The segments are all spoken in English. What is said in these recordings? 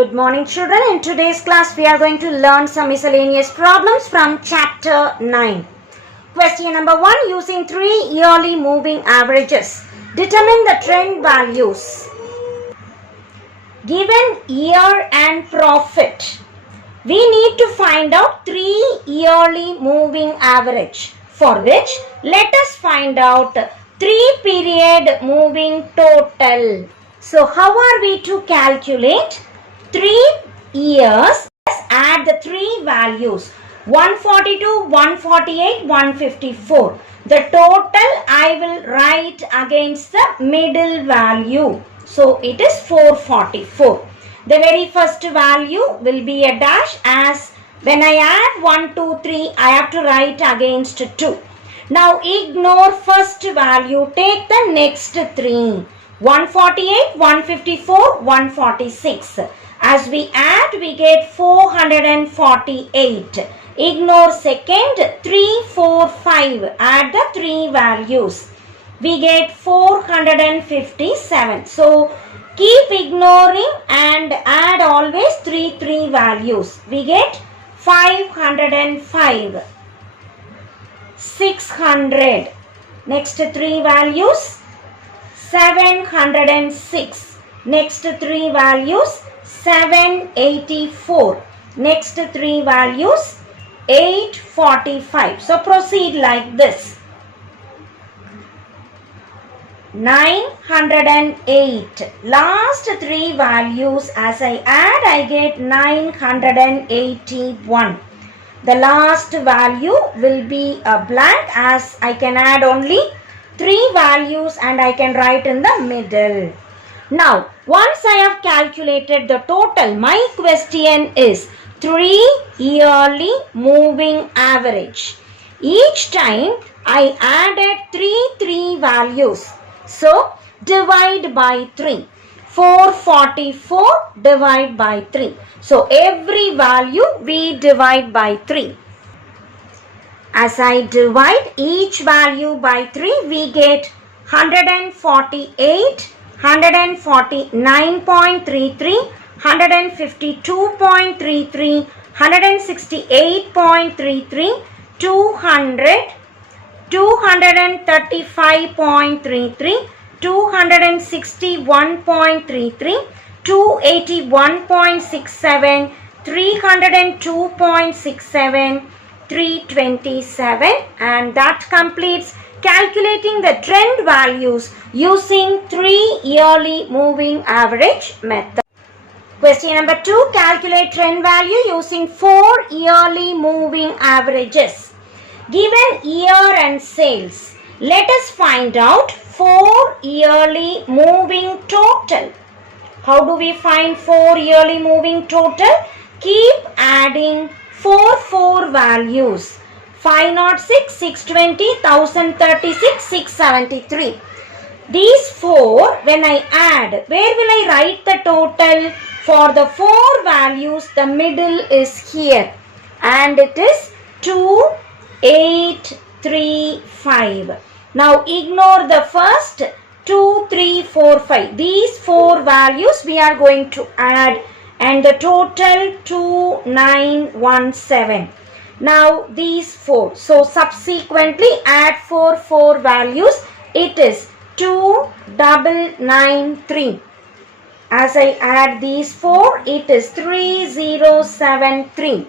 Good morning children. In today's class we are going to learn some miscellaneous problems from chapter 9. Question number 1. Using 3 yearly moving averages, determine the trend values. Given year and profit, we need to find out 3 yearly moving average, for which let us find out 3 period moving total. So how are we to calculate 3 years? Add the 3 values 142, 148, 154. The total I will write against the middle value. So it is 444. The very first value will be a dash, as when I add 1, 2, 3, I have to write against 2. Now ignore first value, take the next 3. 148, 154, 146. As we add, we get 448. Ignore second, 3, 4, 5. Add the 3 values. We get 457. So keep ignoring and add always 3 values. We get 505. 600. Next 3 values. 706. Next 3 values. 784. Next 3 values. 845. So proceed like this. 908. Last 3 values, as I add, I get 981. The last value will be a blank, as I can add only 3 values and I can write in the middle. Now, once I have calculated the total, my question is 3 yearly moving average. Each time I added 3 values. So, divide by 3. 444 divide by 3. So, every value we divide by 3. As I divide each value by 3, we get 148, 149.33, 152.33, 168.33, 200, 235.33, 261.33, 281.67, 302.67, 327, and that completes calculating the trend values using 3 yearly moving average method. Question number 2. Calculate trend value using 4 yearly moving averages. Given year and sales, let us find out 4 yearly moving total. How do we find 4 yearly moving total? Keep adding 4 values. 506, 620, 1036, 673. These 4, when I add, where will I write the total? For the 4 values, the middle is here, and it is 2835. Now ignore the first 2, 3, 4, 5. These 4 values we are going to add, and the total 2917. Now these 4. So subsequently add 4 values. It is 2993. As I add these 4, it is 3073.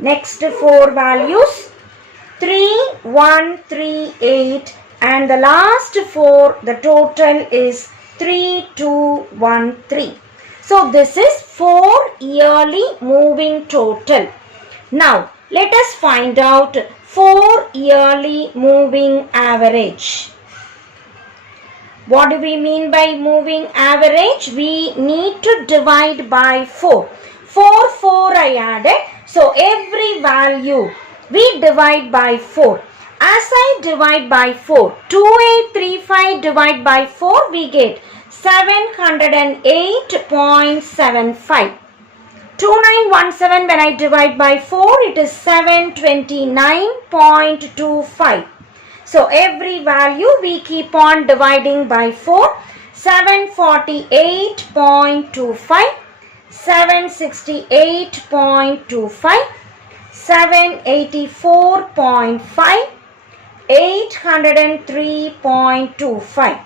Next 4 values, 3138, and the last 4, the total is 3213. So this is 4 yearly moving total. Now let us find out 4 yearly moving average. What do we mean by moving average? We need to divide by 4. 4 I added. So every value we divide by 4. As I divide by 4, 2835 divide by 4, we get 708.75. 2917 when I divide by 4, it is 729.25. So every value we keep on dividing by 4. 748.25, 768.25, 784.5, 803.25.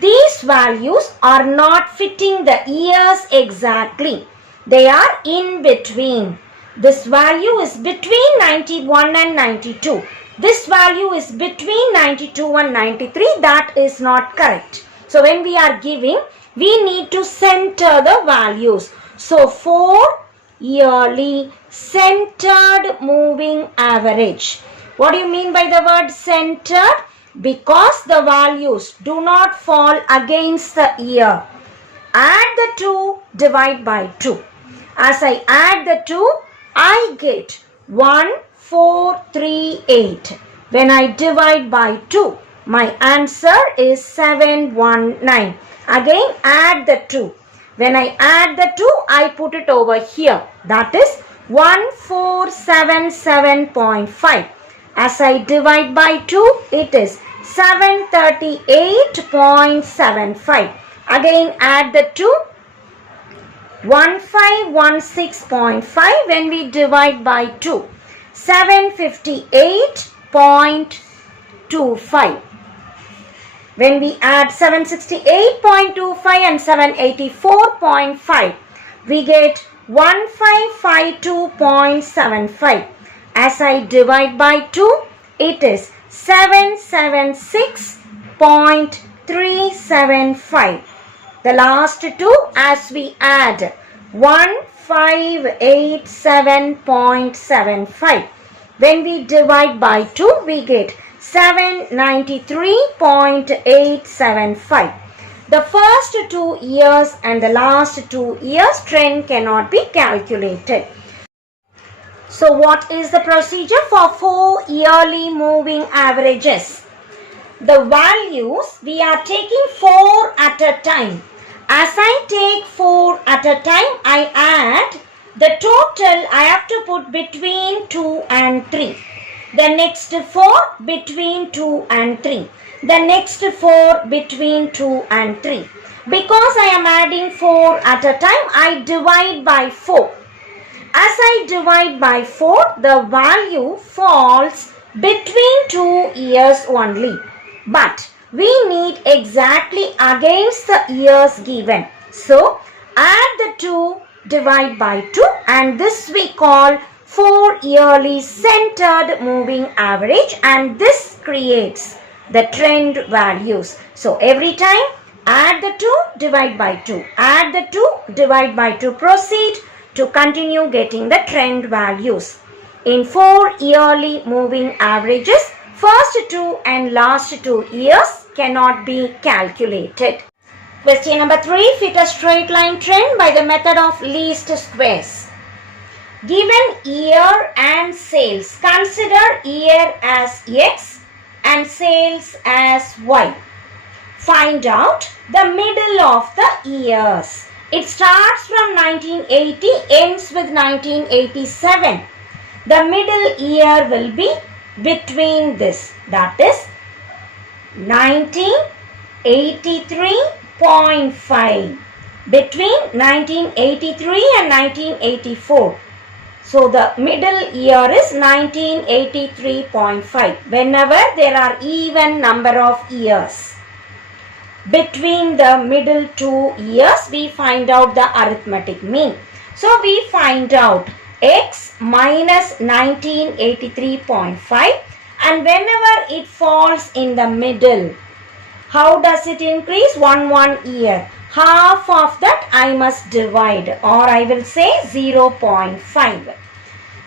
These values are not fitting the years exactly. They are in between. This value is between 91 and 92. This value is between 92 and 93. That is not correct. So when we are giving, we need to center the values. So for yearly centered moving average. What do you mean by the word centered? Because the values do not fall against the year. Add the 2, divide by 2. As I add the 2, I get 1438. When I divide by 2, my answer is 719. Again add the 2. When I add the 2, I put it over here. That is 1477.5. As I divide by 2, it is 738.75. Again add the 2. 1516.5 when we divide by 2. 758.25. When we add 768.25 and 784.5, we get 1552.75. As I divide by 2, it is 776.375. The last 2 as we add 1587.75. When we divide by 2, we get 793.875. The first 2 years and the last 2 years trend cannot be calculated. So what is the procedure for 4 yearly moving averages? The values we are taking 4 at a time. As I take 4 at a time, I add the total I have to put between 2 and 3. The next 4 between 2 and 3. The next 4 between 2 and 3. Because I am adding 4 at a time, I divide by 4. As I divide by 4, the value falls between 2 years only. But we need exactly against the years given. So, add the 2, divide by 2, and this we call 4 yearly centered moving average, and this creates the trend values. So, every time add the 2, divide by 2, add the 2, divide by 2, proceed to continue getting the trend values. In 4 yearly moving averages, first 2 and last 2 years cannot be calculated. Question number 3. Fit a straight line trend by the method of least squares. Given year and sales, consider year as X and sales as Y. Find out the middle of the years. It starts from 1980, ends with 1987. The middle year will be between this, that is 1983.5, between 1983 and 1984. So the middle year is 1983.5 whenever there are even number of years. Between the middle 2 years, we find out the arithmetic mean. So we find out X minus 1983.5, and whenever it falls in the middle, how does it increase? 1 year. Half of that I must divide, or I will say 0.5.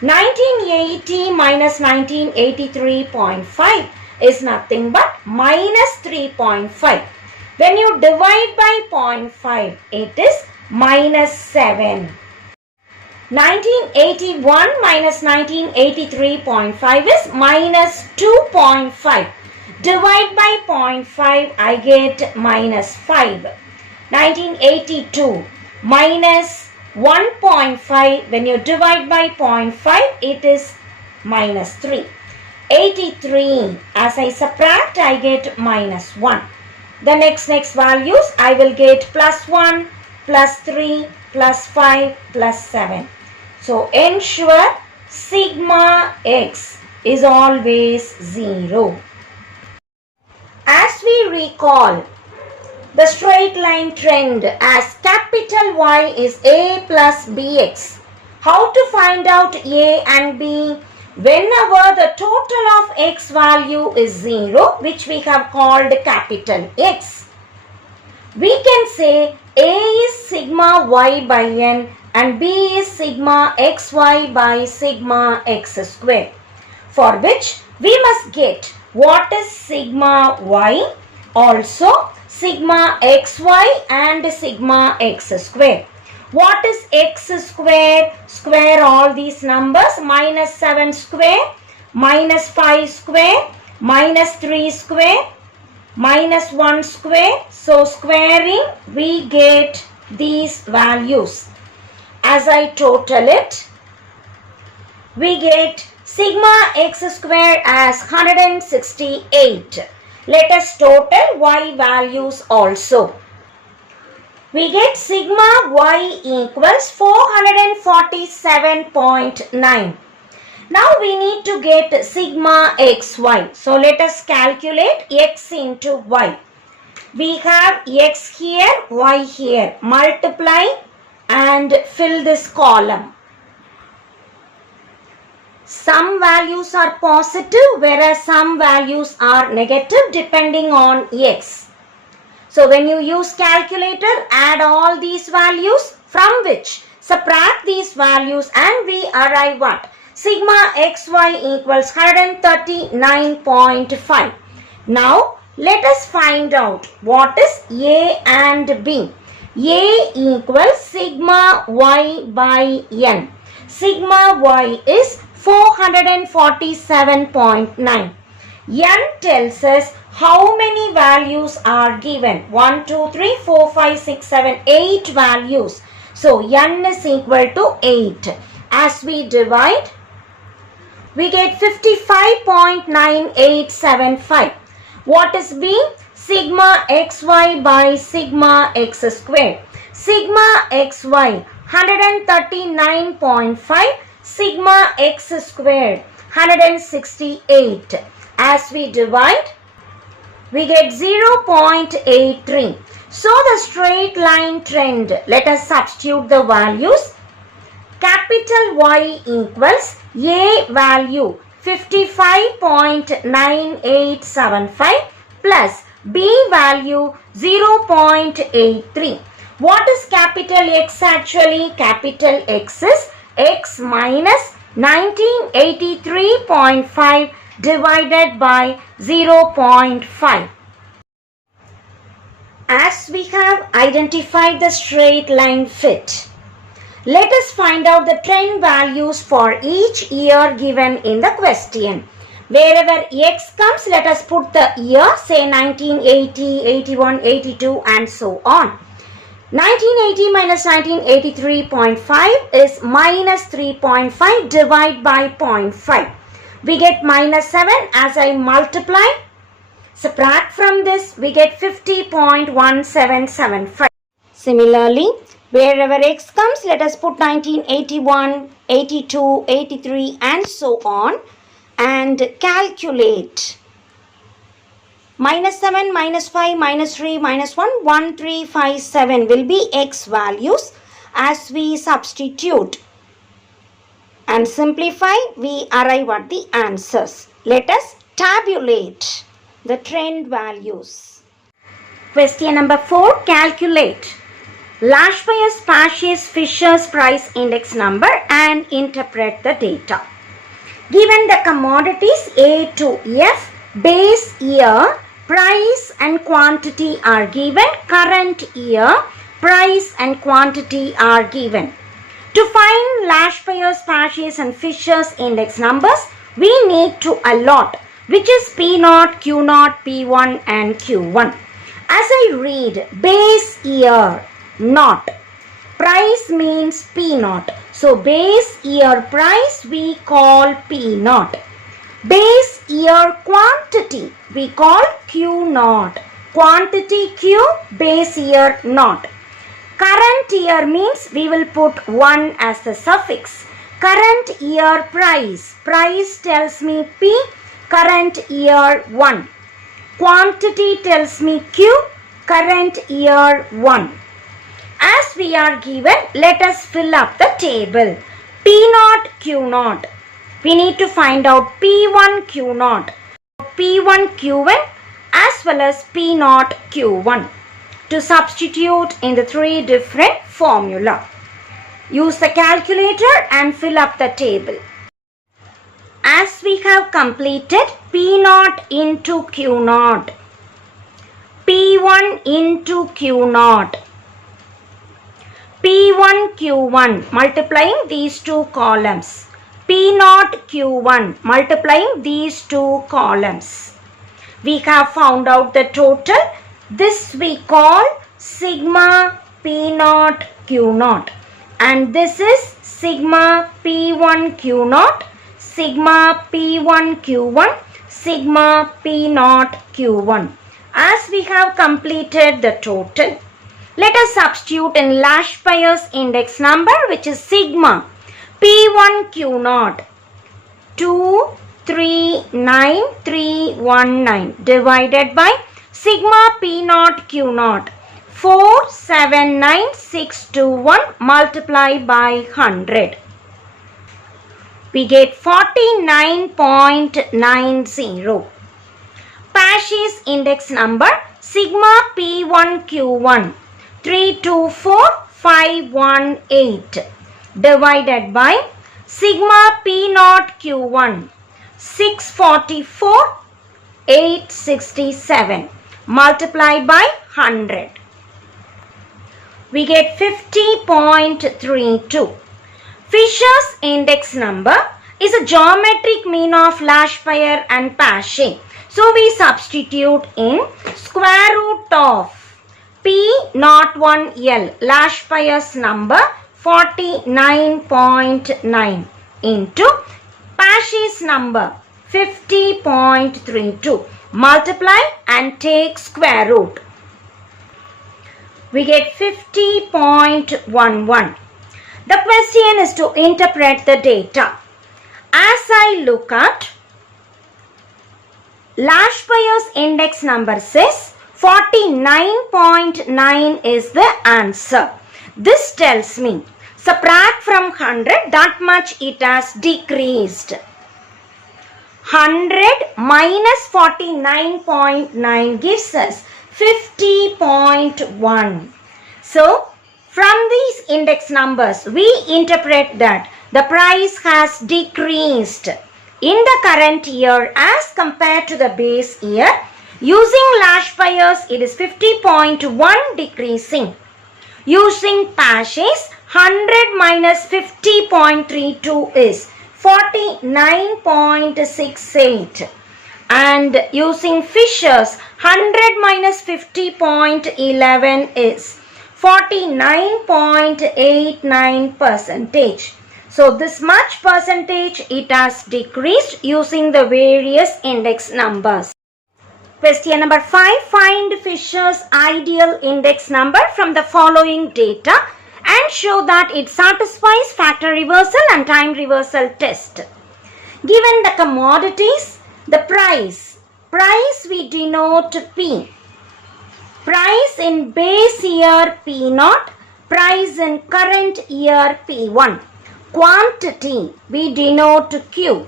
1980 minus 1983.5 is nothing but minus 3.5. When you divide by 0.5, it is minus 7. 1981 minus 1983.5 is minus 2.5. Divide by 0.5, I get minus 5. 1982 minus 1.5. When you divide by 0.5, it is minus 3. 83, as I subtract, I get minus 1. The next values, I will get plus 1, plus 3, plus 5 plus 7. So ensure sigma x is always 0. As we recall the straight line trend as capital Y is A plus BX. How to find out A and B? Whenever the total of X value is 0, which we have called capital X, we can say A is sigma Y by N and B is sigma XY by sigma X square, for which we must get what is sigma Y, also sigma xy and sigma x square. What is x square? Square all these numbers. Minus 7 square, minus 5 square, minus 3 square, minus 1 square. So squaring we get these values. As I total it, we get sigma x square as 168. Let us total y values also. We get sigma y equals 447.9. Now we need to get sigma xy. So let us calculate x into y. We have x here, y here. Multiply and fill this column. Some values are positive whereas some values are negative depending on x. So when you use calculator, add all these values, from which subtract these values and we arrive at sigma xy equals 139.5. Now let us find out what is A and B. A equals sigma y by n. Sigma y is 447.9. N tells us how many values are given. 1, 2, 3, 4, 5, 6, 7, 8 values. So n is equal to 8. As we divide, we get 55.9875. What is B? Sigma xy by sigma x square. Sigma xy 139.5. Sigma x squared 168. As we divide, we get 0.83. So the straight line trend, let us substitute the values. Capital Y equals A value 55.9875 plus B value 0.83. What is capital X actually? Capital X is x minus 1983.5 divided by 0.5. As we have identified the straight line fit, let us find out the trend values for each year given in the question. Wherever x comes, let us put the year, say 1980, 81, 82 and so on. 1980 minus 1983.5 is minus 3.5 divided by 0.5. We get minus 7. As I multiply, subtract from this, we get 50.1775. Similarly, wherever x comes, let us put 1981, 82, 83 and so on and calculate. Minus 7, minus 5, minus 3, minus 1, 1, 3, 5, 7 will be x values. As we substitute and simplify, we arrive at the answers. Let us tabulate the trend values. Question number 4. Calculate SYLLABUS Fischers price index number and interpret the data. Given the commodities A to F, base year, price and quantity are given. Current year, price and quantity are given. To find SYLLABUS and Fischers index numbers, we need to allot which is P0, Q0, P1 and Q1. As I read, base year, not. Price means P0. So base year price we call P0. Base year quantity we call Q0. Quantity Q, base year not. Current year means we will put 1 as the suffix. Current year price. Price tells me P. Current year 1. Quantity tells me Q. Current year 1. As we are given, let us fill up the table. P0, Q0. We need to find out P1, Q0. P1, Q1 as well as P0, Q1. To substitute in the three different formula. Use the calculator and fill up the table. As we have completed P0 into Q0, P1 into Q0, P1 Q1 multiplying these two columns, P0 Q1 multiplying these two columns. We have found out the total. This we call sigma P0 Q0 and this is sigma P1 Q0, sigma P1 Q1, sigma P0 Q1. As we have completed the total, let us substitute in Fischers index number, which is sigma P1 Q0 239319 divided by sigma P0 Q0 479621 multiplied by 100. We get 49.90. Fischers index number sigma P1 Q1 324518 divided by sigma P0 Q1 644867 multiplied by 100. We get 50.32. Fischers index number is a geometric mean of Fischers and Paschen. So we substitute in square root of P01L Fischers number 49.9 into Paschen's number 50.32. Multiply and take square root. We get 50.11. The question is to interpret the data. As I look at Fischers index number says 49.9 is the answer. This tells me subtract from 100 that much it has decreased. 100 minus 49.9 gives us 50.1. So, from these index numbers, we interpret that the price has decreased in the current year as compared to the base year. Using Fischers, it is 50.1 decreasing. Using Paschen's, 100 minus 50.32 is 49.68. And using Fischers, 100 minus 50.11 is 49.89%. So this much percentage it has decreased using the various index numbers. Question number 5. Find Fischers' ideal index number from the following data and show that it satisfies factor reversal and time reversal test. Given the commodities, the price we denote P. Price in base year P0, price in current year P1. Quantity we denote Q.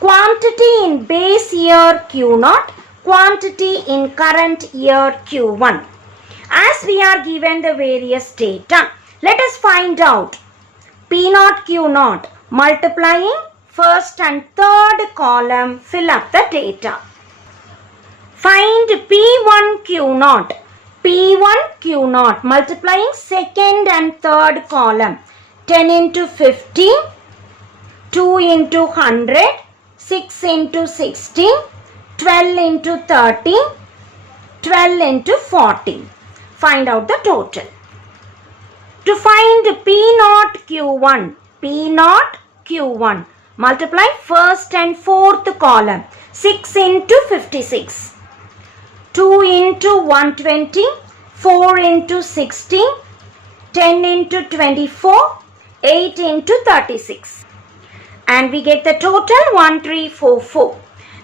Quantity in base year Q0, quantity in current year Q1. As we are given the various data, let us find out P0 Q0 multiplying first and third column, fill up the data. Find P1 Q0. P1 Q0 multiplying second and third column. 10 into 50, 2 into 100, 6 into 16, 12 into 30, 12 into 40. Find out the total. To find P0 Q1, P0 Q1, multiply first and fourth column. 6 into 56, 2 into 120, 4 into 16, 10 into 24, 8 into 36. And we get the total 1344.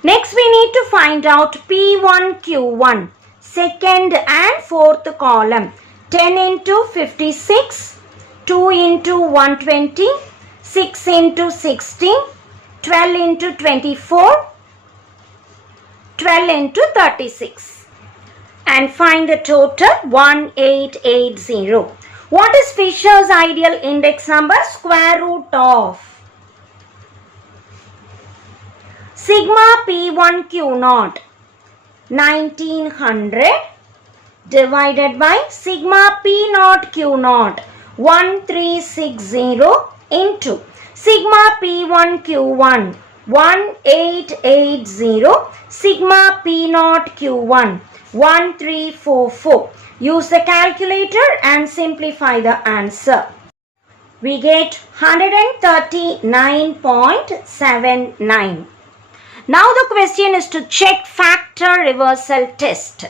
Next we need to find out P1, Q1, second and fourth column. 10 into 56, 2 into 120, 6 into 60, 12 into 24, 12 into 36. And find the total 1880. What is Fisher's ideal index number? Square root of sigma P1 Q0 1900 divided by sigma P0 Q0 1360 into sigma P1 Q1 1880 sigma P0 Q1 1344. Use the calculator and simplify the answer. We get 139.79. Now the question is to check factor reversal test.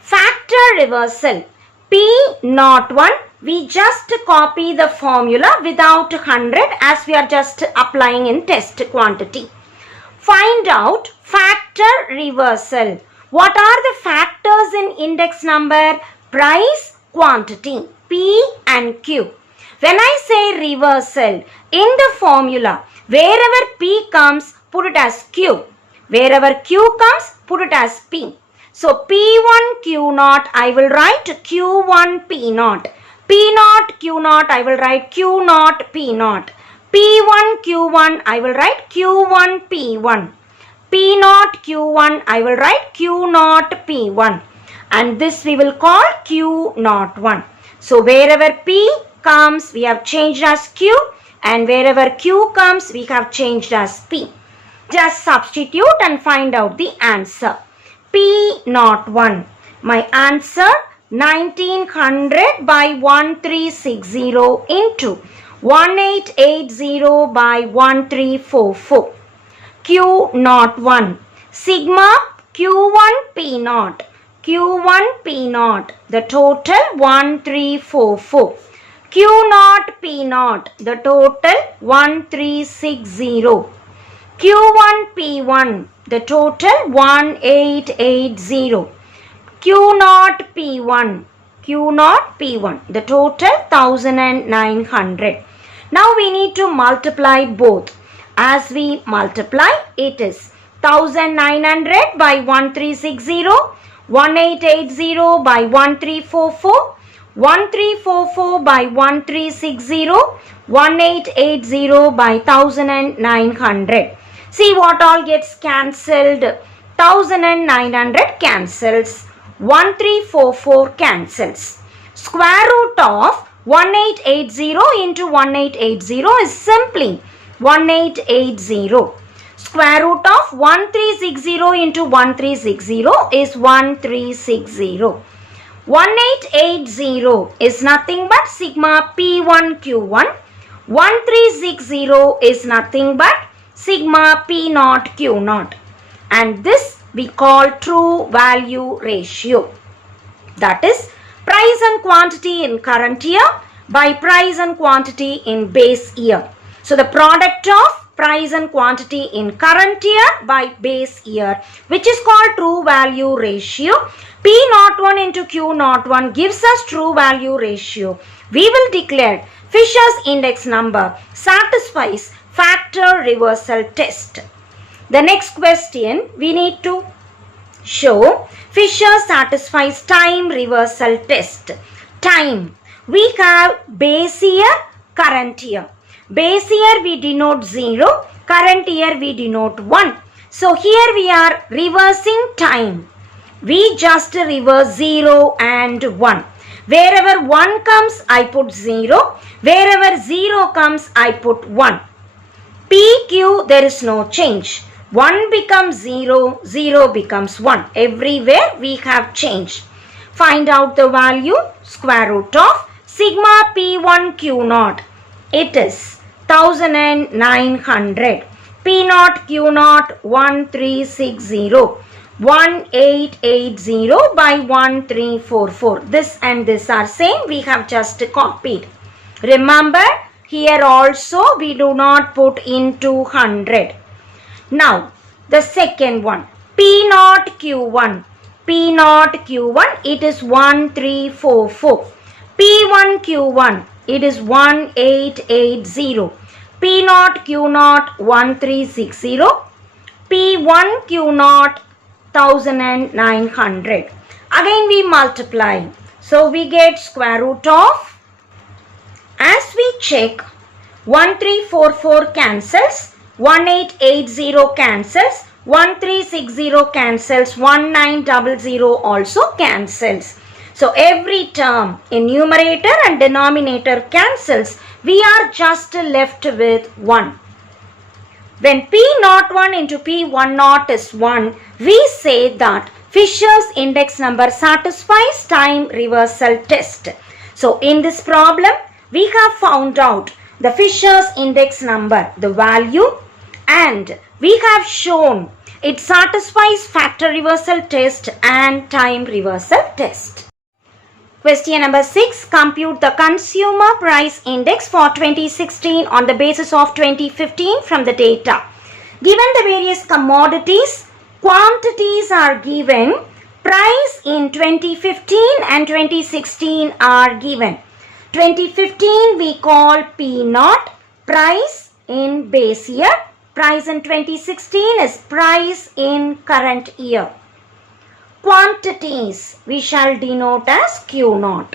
Factor reversal P01, we just copy the formula without 100 as we are just applying in test quantity. Find out factor reversal. What are the factors in index number? Price, quantity, P and Q. When I say reversal, in the formula, wherever P comes, put it as Q. Wherever Q comes, put it as P. So P1 Q0, I will write Q1 P0. P0 Q0, I will write Q0 P0. P1 Q1, I will write Q1 P1. P0 Q1, I will write Q0 P1. And this we will call Q01. So wherever P comes, we have changed as Q. And wherever Q comes, we have changed as P. Just substitute and find out the answer. P01. My answer 1900 by 1360 into 1880 by 1344. Q01. Sigma Q1 P0. Q1 P0. The total 1344. Q0 P0. The total 1360. Q1 P1. The total 1880. Q0 P1. Q0 P1. The total 1900. Now we need to multiply both. As we multiply, it is 1900 by 1360, 1880 by 1344, 1344 by 1360, 1880 by 1900. See what all gets cancelled. 1900 cancels. 1344 cancels. Square root of 1880 into 1880 is simply 1880. Square root of 1360 into 1360 is 1360. 1880 is nothing but sigma P1 Q1. 1360 is nothing but sigma P0 Q0. And this we call true value ratio. That is price and quantity in current year by price and quantity in base year. So the product of price and quantity in current year by base year, which is called true value ratio. P01 into Q01 gives us true value ratio. We will declare Fisher's index number satisfies factor reversal test. The next question we need to show Fisher satisfies time reversal test. Time. We have base year, current year. Base year we denote 0, current year we denote 1. So here we are reversing time. We just reverse 0 and 1. Wherever 1 comes, I put 0. Wherever 0 comes, I put 1. PQ, there is no change. 1 becomes 0, 0 becomes 1. Everywhere we have changed. Find out the value, square root of sigma P1 Q0. It is 1900. P0 Q0 1360. 1880 by 1344. This and this are same. We have just copied. Remember, here also we do not put into 100. Now, the second one. P0 Q1. P0 Q1, it is 1344. P1 Q1, it is 1880. P0 Q0, 1360. P1 Q0, 1900. Again we multiply. So we get square root of, as we check, 1344 cancels, 1880 cancels, 1360 cancels, 1900 also cancels. So every term in numerator and denominator cancels. We are just left with 1. When P01 into P10 is 1, we say that Fischers index number satisfies time reversal test. So in this problem, we have found out the Fischers index number, the value, and we have shown it satisfies factor reversal test and time reversal test. Question number 6. Compute the consumer price index for 2016 on the basis of 2015 from the data. Given the various commodities, quantities are given, price in 2015 and 2016 are given. 2015 we call P0, price in base year. Price in 2016 is price in current year. Quantities we shall denote as Q0.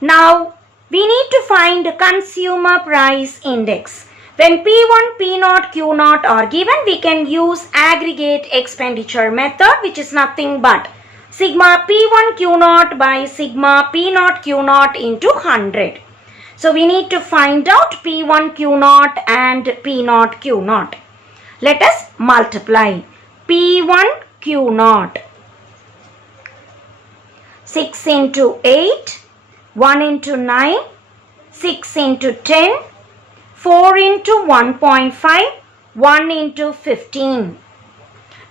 Now we need to find consumer price index. When P1, P0, Q0 are given, we can use aggregate expenditure method, which is nothing but sigma P1 Q0 by sigma P0 Q0 into 100. So we need to find out P1 Q0 and P0 Q0. Let us multiply. P1 Q0. 6 into 8, 1 into 9, 6 into 10, 4 into 1.5, 1 into 15.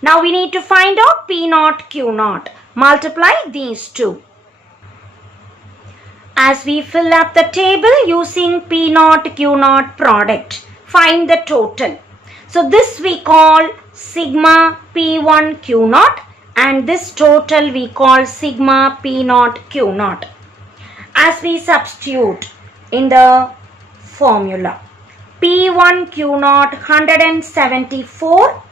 Now we need to find out P0 Q0. Multiply these two. As we fill up the table using P0 Q0 product, find the total. So this we call sigma P1 Q0. And this total we call sigma P0 Q0. As we substitute in the formula, P1 Q0 174,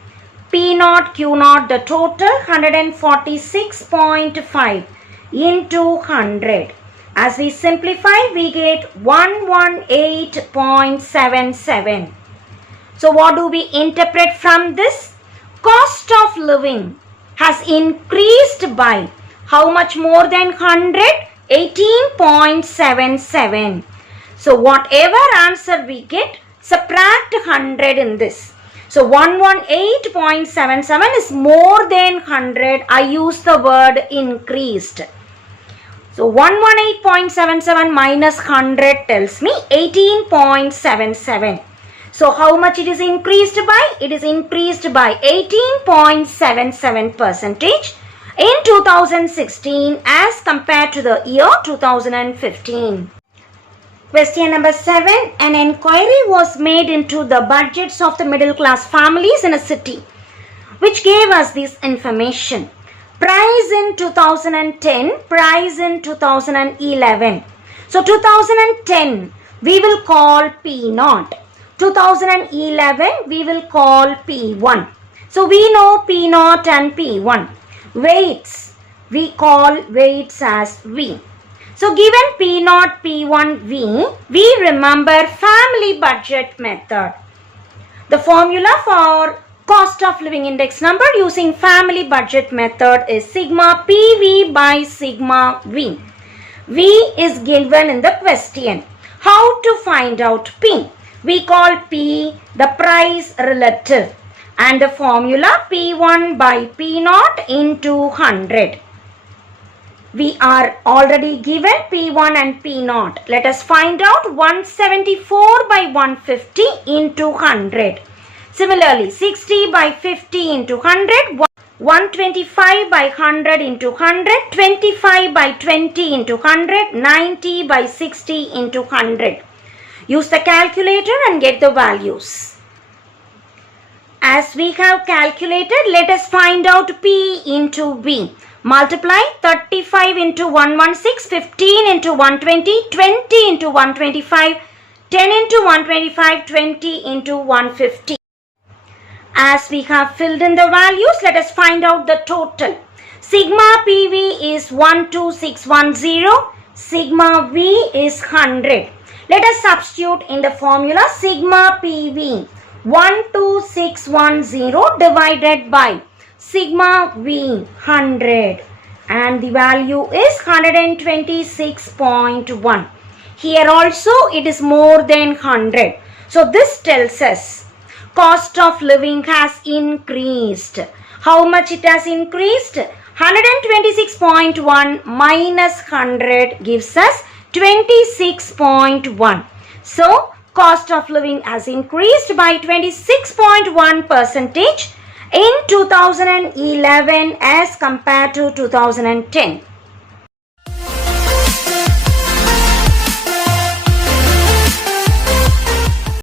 P0 Q0 the total 146.5 into 100. As we simplify, we get 118.77. So what do we interpret from this? Cost of living has increased by how much more than 100? 18.77. So whatever answer we get, subtract 100 in this. So 118.77 is more than 100. I use the word increased. So 118.77 minus 100 tells me 18.77. So how much it is increased by? It is increased by 18.77% in 2016 as compared to the year 2015. Question number 7. An inquiry was made into the budgets of the middle class families in a city, which gave us this information. Price in 2010, price in 2011. So 2010 we will call P0. 2011 we will call P1. So we know P0 and P1. Weights, we call weights as V. So given P0, P1, V, we remember family budget method. The formula for cost of living index number using family budget method is sigma PV by sigma V. V is given in the question. How to find out P? We call P the price relative and the formula P1 by P0 into 100. We are already given P1 and P0. Let us find out 174 by 150 into 100. Similarly, 60 by 50 into 100. 125 by 100 into 100, 25 by 20 into 100, 90 by 60 into 100. Use the calculator and get the values. As we have calculated, let us find out P into V. Multiply 35 into 116, 15 into 120, 20 into 125, 10 into 125, 20 into 150. As we have filled in the values, let us find out the total. Sigma PV is 12610. Sigma V is 100. Let us substitute in the formula sigma PV 12610 divided by sigma V 100, and the value is 126.1. Here also it is more than 100. So this tells us cost of living has increased. How much it has increased? 126.1 minus 100 gives us 26.1. So cost of living has increased by 26.1% in 2011 as compared to 2010.